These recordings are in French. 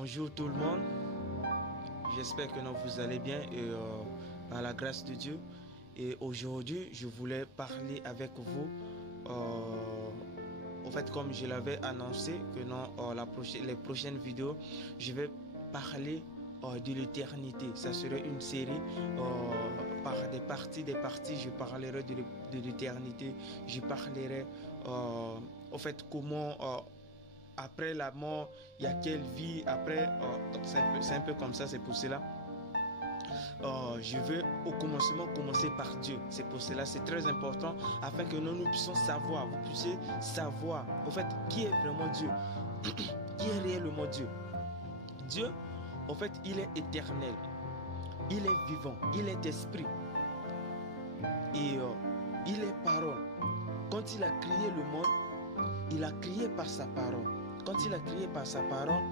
Bonjour tout le monde, j'espère que vous allez bien et par la grâce de Dieu. Et aujourd'hui, je voulais parler avec vous, en fait comme je l'avais annoncé, que les prochaines vidéos, je vais parler de l'éternité. Ça serait une série par des parties, je parlerai de l'éternité, je parlerai en fait comment... après la mort, il y a quelle vie après. C'est un peu comme ça, c'est pour cela. Je veux au commencement commencer par Dieu. C'est pour cela, c'est très important afin que nous puissions savoir, vous puissiez savoir, en fait, qui est vraiment Dieu, qui est réellement Dieu. Dieu, en fait, il est éternel, il est vivant, il est esprit et il est parole. Quand il a créé le monde, il a créé par sa parole. Quand il a créé par sa parole,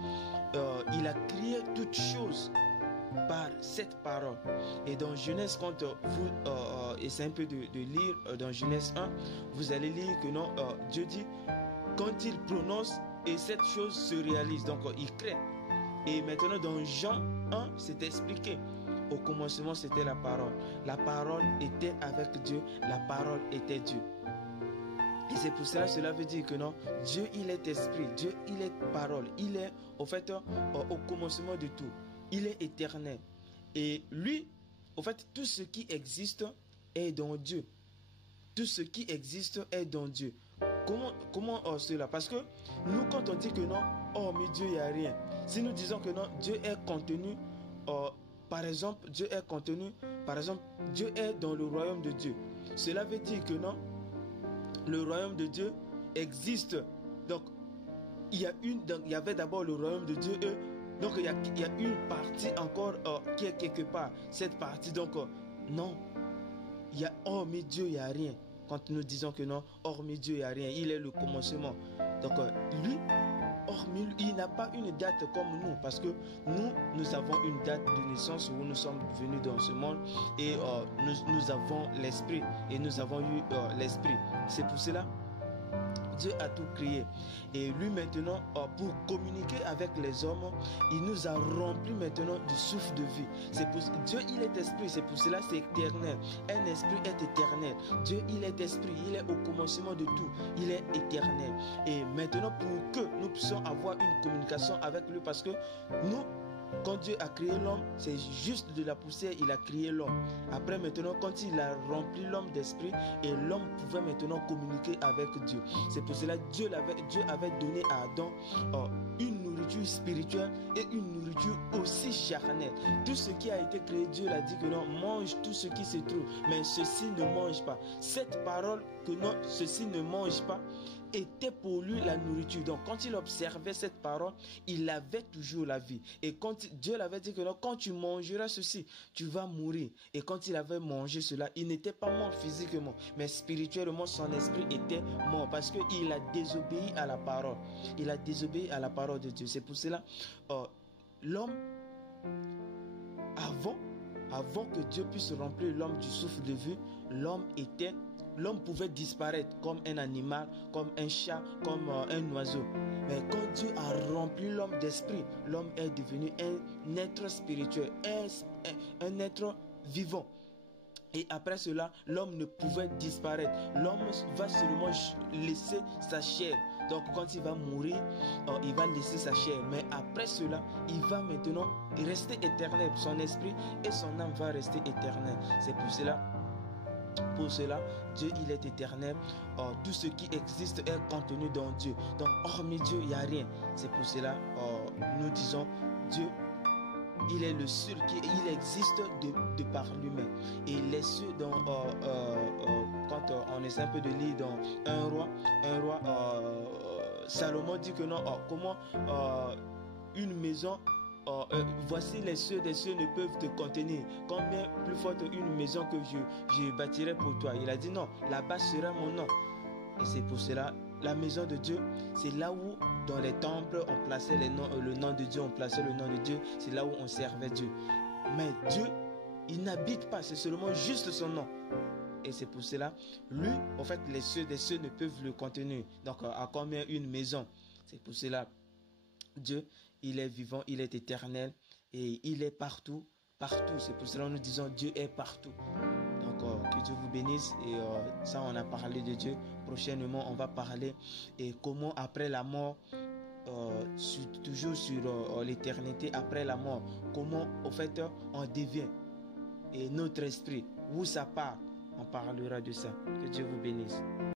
il a créé toutes choses par cette parole. Et dans Genèse, quand vous essayez un peu de lire dans Genèse 1, vous allez lire que non, Dieu dit, quand il prononce, et cette chose se réalise. Donc il crée. Et maintenant dans Jean 1, c'est expliqué. Au commencement, c'était la parole. La parole était avec Dieu. La parole était Dieu. Et c'est pour cela, cela veut dire que non, Dieu il est esprit, Dieu il est parole, il est au fait au commencement de tout, il est éternel. Et lui, au fait, tout ce qui existe est dans Dieu. Tout ce qui existe est dans Dieu. Comment cela? Parce que nous, quand on dit que non, oh mais Dieu il n'y a rien. Si nous disons que non, Dieu est contenu, par exemple, Dieu est contenu, par exemple, Dieu est dans le royaume de Dieu. Cela veut dire que non, le royaume de Dieu existe. Donc, il y avait d'abord le royaume de Dieu. Donc, il y a une partie encore qui est quelque part. Cette partie, donc, non. Il y a hormis Dieu, il n'y a rien. Quand nous disons que non, hormis Dieu, il n'y a rien. Il est le commencement. Donc, lui, hormis lui, il n'a pas une date comme nous. Parce que nous avons une date de naissance où nous sommes venus dans ce monde. Et nous avons l'esprit. Et nous avons eu l'esprit. C'est pour cela, Dieu a tout créé. Et lui maintenant, pour communiquer avec les hommes, il nous a remplis maintenant du souffle de vie. C'est pour Dieu, il est esprit. C'est pour cela, c'est éternel. Un esprit est éternel. Dieu, il est esprit. Il est au commencement de tout. Il est éternel. Et maintenant, pour que nous puissions avoir une communication avec lui, parce que nous, quand Dieu a créé l'homme, c'est juste de la poussière, il a créé l'homme. Après maintenant, quand il a rempli l'homme d'esprit, et l'homme pouvait maintenant communiquer avec Dieu. C'est pour cela que Dieu avait donné à Adam une nourriture spirituelle et une nourriture aussi charnelle. Tout ce qui a été créé, Dieu l'a dit que non, mange tout ce qui se trouve, mais ceci ne mange pas. Cette parole que non, ceci ne mange pas, était pour lui la nourriture. Donc quand il observait cette parole, il avait toujours la vie. Et quand Dieu l'avait dit que non, quand tu mangeras ceci, tu vas mourir. Et quand il avait mangé cela, il n'était pas mort physiquement, mais spirituellement son esprit était mort, parce qu'il a désobéi à la parole. Il a désobéi à la parole de Dieu. C'est pour cela l'homme, avant que Dieu puisse remplir l'homme du souffle de vie, l'homme pouvait disparaître comme un animal, comme un chat, comme un oiseau. Mais quand Dieu a rempli l'homme d'esprit, l'homme est devenu un être spirituel, un être vivant. Et après cela, l'homme ne pouvait disparaître. L'homme va seulement laisser sa chair. Donc quand il va mourir, il va laisser sa chair. Mais après cela, il va maintenant rester éternel. Son esprit et son âme va rester éternel. C'est pour cela, Dieu il est éternel. Tout ce qui existe est contenu dans Dieu. Donc hormis Dieu, il n'y a rien. C'est pour cela, nous disons, Dieu, il est le seul il existe de par lui-même. Et les cieux, quand on essaie un peu de lire dans un roi, Salomon dit que non, comment une maison, voici les cieux des cieux ne peuvent te contenir. Combien plus forte une maison que je bâtirai pour toi. Il a dit non, là-bas sera mon nom. Et c'est pour cela, la maison de Dieu, c'est là où dans les temples on plaçait le nom de Dieu, on plaçait le nom de Dieu, c'est là où on servait Dieu. Mais Dieu, il n'habite pas, c'est seulement juste son nom. Et c'est pour cela, lui, en fait, les cieux des cieux ne peuvent le contenir. Donc, à combien une maison? C'est pour cela, Dieu, il est vivant, il est éternel et il est partout, partout. C'est pour cela que nous disons Dieu est partout. Donc, que Dieu vous bénisse. Et ça, on a parlé de Dieu. Prochainement, on va parler et comment après la mort, toujours sur l'éternité après la mort, comment au fait on devient et notre esprit, où ça part. On parlera de ça. Que Dieu vous bénisse.